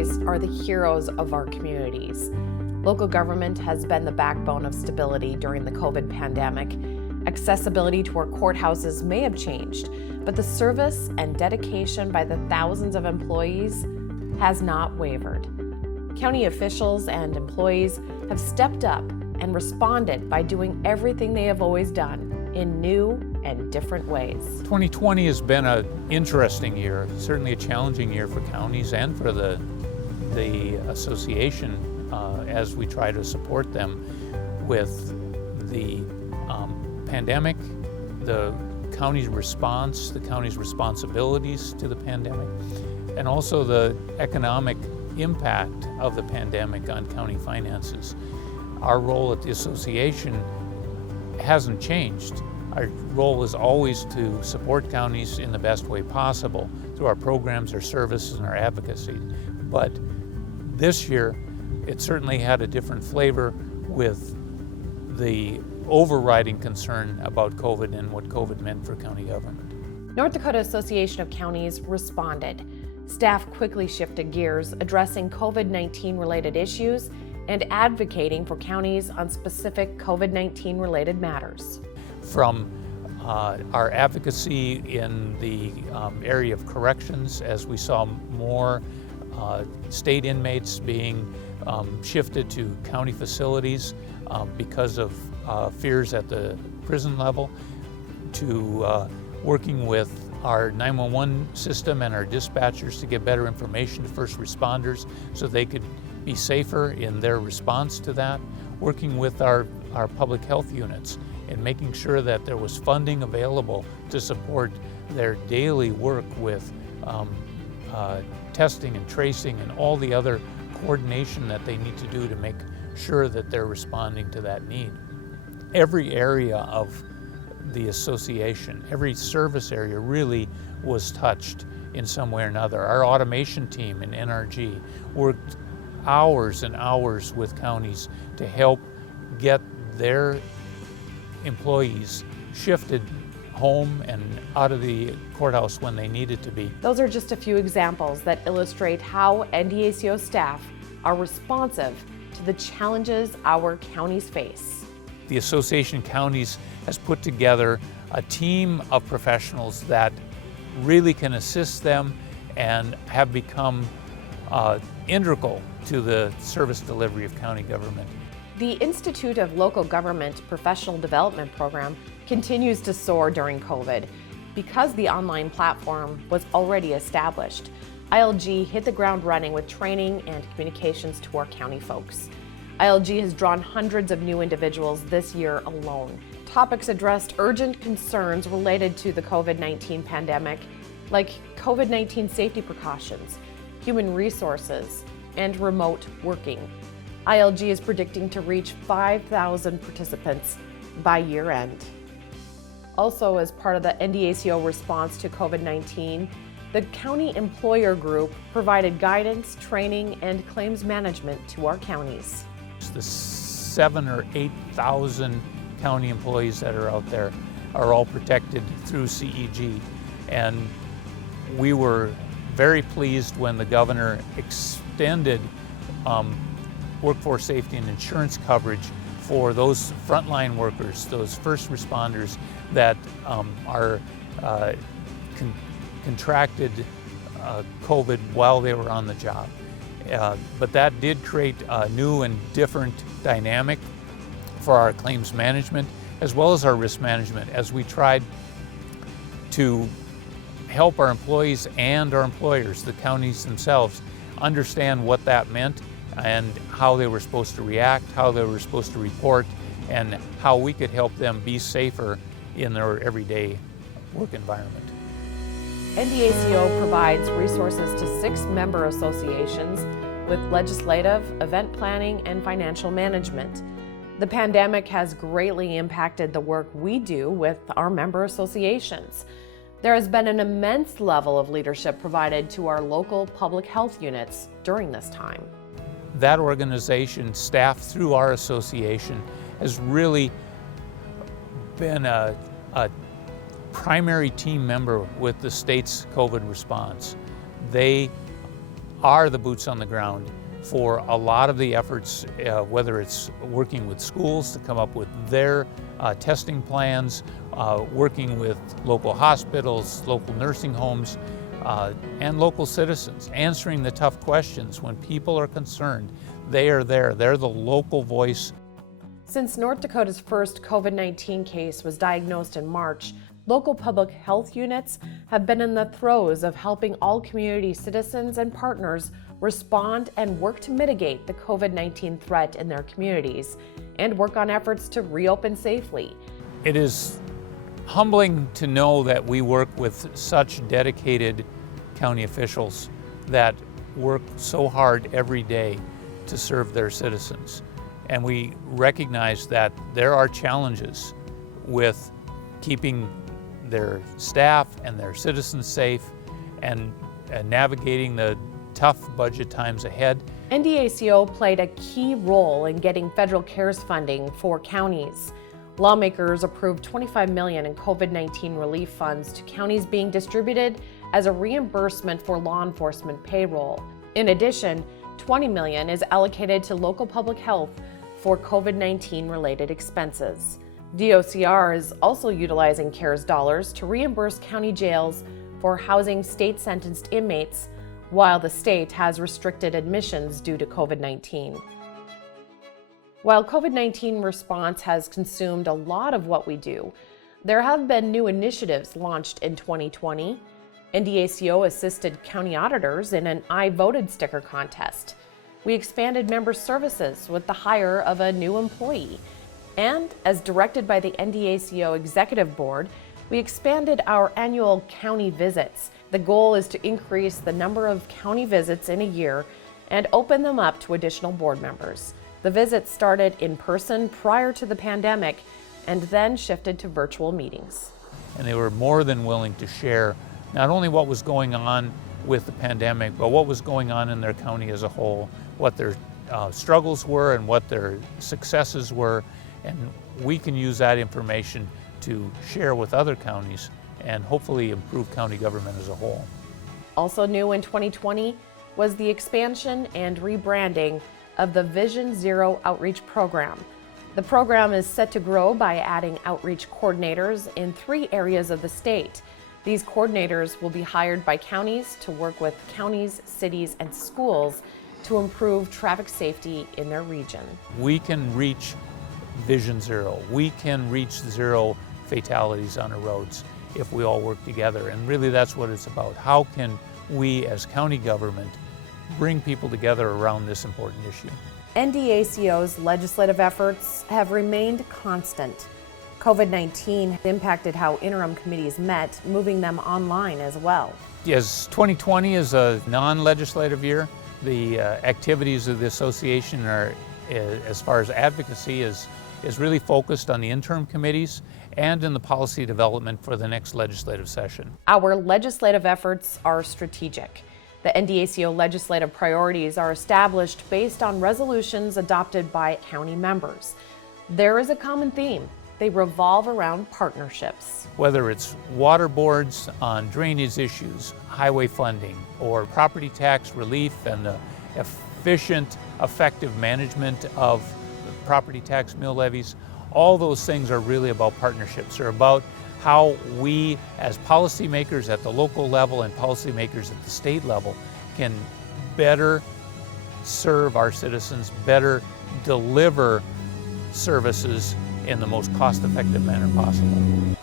employees are the heroes of our communities. Local government has been the backbone of stability during the COVID pandemic. Accessibility to our courthouses may have changed, but the service and dedication by the thousands of employees has not wavered. County officials and employees have stepped up and responded by doing everything they have always done in new and different ways. 2020 has been an interesting year, certainly a challenging year for counties and for the association as we try to support them with the pandemic, the county's response, the county's responsibilities to the pandemic, and also the economic impact of the pandemic on county finances. Our role at the association hasn't changed. Our role is always to support counties in the best way possible through our programs, our services, and our advocacy. But this year, it certainly had a different flavor with the overriding concern about COVID and what COVID meant for county government. North Dakota Association of Counties responded. Staff quickly shifted gears, addressing COVID-19 related issues and advocating for counties on specific COVID-19 related matters. From our advocacy in the area of corrections, as we saw more state inmates being shifted to county facilities because of fears at the prison level, to working with our 911 system and our dispatchers to get better information to first responders so they could be safer in their response to that, working with our public health units and making sure that there was funding available to support their daily work with testing and tracing and all the other coordination that they need to do to make sure that they're responding to that need. Every area of the association, every service area really was touched in some way or another. Our automation team in NRG worked hours and hours with counties to help get their employees shifted home and out of the courthouse when they needed to be. Those are just a few examples that illustrate how NDACo staff are responsive to the challenges our counties face. The Association of Counties has put together a team of professionals that really can assist them and have become integral to the service delivery of county government. The Institute of Local Government Professional Development Program continues to soar during COVID. Because the online platform was already established, ILG hit the ground running with training and communications to our county folks. ILG has drawn hundreds of new individuals this year alone. Topics addressed urgent concerns related to the COVID-19 pandemic, like COVID-19 safety precautions, human resources, and remote working. ILG is predicting to reach 5,000 participants by year end. Also, as part of the NDACo response to COVID-19, the County Employer Group provided guidance, training, and claims management to our counties. The 7,000 or 8,000 county employees that are out there are all protected through CEG. And we were very pleased when the governor extended workforce safety and insurance coverage for those frontline workers, those first responders that are contracted COVID while they were on the job. But that did create a new and different dynamic for our claims management as well as our risk management as we tried to help our employees and our employers, the counties themselves, understand what that meant and how they were supposed to react, how they were supposed to report, and how we could help them be safer in their everyday work environment. NDACo provides resources to 6 member associations with legislative, event planning, and financial management. The pandemic has greatly impacted the work we do with our member associations. There has been an immense level of leadership provided to our local public health units during this time. That organization, staffed through our association, has really been a primary team member with the state's COVID response. They are the boots on the ground for a lot of the efforts, whether it's working with schools to come up with their testing plans, working with local hospitals, local nursing homes, and local citizens, answering the tough questions. When people are concerned, they are there. They're the local voice. Since North Dakota's first COVID-19 case was diagnosed in March, local public health units have been in the throes of helping all community citizens and partners respond and work to mitigate the COVID-19 threat in their communities and work on efforts to reopen safely. It is humbling to know that we work with such dedicated county officials that work so hard every day to serve their citizens. And we recognize that there are challenges with keeping their staff and their citizens safe and navigating the tough budget times ahead. NDACo played a key role in getting federal CARES funding for counties. Lawmakers approved $25 million in COVID-19 relief funds to counties being distributed as a reimbursement for law enforcement payroll. In addition, $20 million is allocated to local public health for COVID-19 related expenses. DOCR is also utilizing CARES dollars to reimburse county jails for housing state-sentenced inmates, while the state has restricted admissions due to COVID-19. While COVID-19 response has consumed a lot of what we do, there have been new initiatives launched in 2020. NDACo assisted county auditors in an I Voted sticker contest. We expanded member services with the hire of a new employee. And as directed by the NDACo Executive Board, we expanded our annual county visits. The goal is to increase the number of county visits in a year and open them up to additional board members. The visits started in person prior to the pandemic and then shifted to virtual meetings. And they were more than willing to share not only what was going on with the pandemic, but what was going on in their county as a whole, what their struggles were and what their successes were. And we can use that information to share with other counties and hopefully improve county government as a whole. Also new in 2020 was the expansion and rebranding of the Vision Zero outreach program. The program is set to grow by adding outreach coordinators in 3 areas of the state. These coordinators will be hired by counties to work with counties, cities, and schools to improve traffic safety in their region. We can reach Vision Zero. We can reach 0 fatalities on the roads if we all work together. And really that's what it's about. How can we as county government bring people together around this important issue? NDACo's legislative efforts have remained constant. COVID-19 impacted how interim committees met, moving them online as well. Yes, 2020 is a non-legislative year. The activities of the association are, as far as advocacy, is really focused on the interim committees and in the policy development for the next legislative session. Our legislative efforts are strategic. The NDACo legislative priorities are established based on resolutions adopted by county members. There is a common theme. They revolve around partnerships. Whether it's water boards on drainage issues, highway funding, or property tax relief and the efficient, effective management of property tax mill levies, all those things are really about partnerships. They're about how we as policymakers at the local level and policymakers at the state level can better serve our citizens, better deliver services in the most cost-effective manner possible.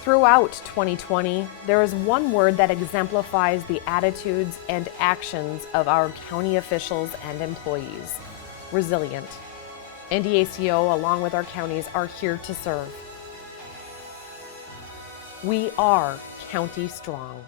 Throughout 2020, there is one word that exemplifies the attitudes and actions of our county officials and employees: resilient. NDACo, along with our counties, are here to serve. We are County Strong.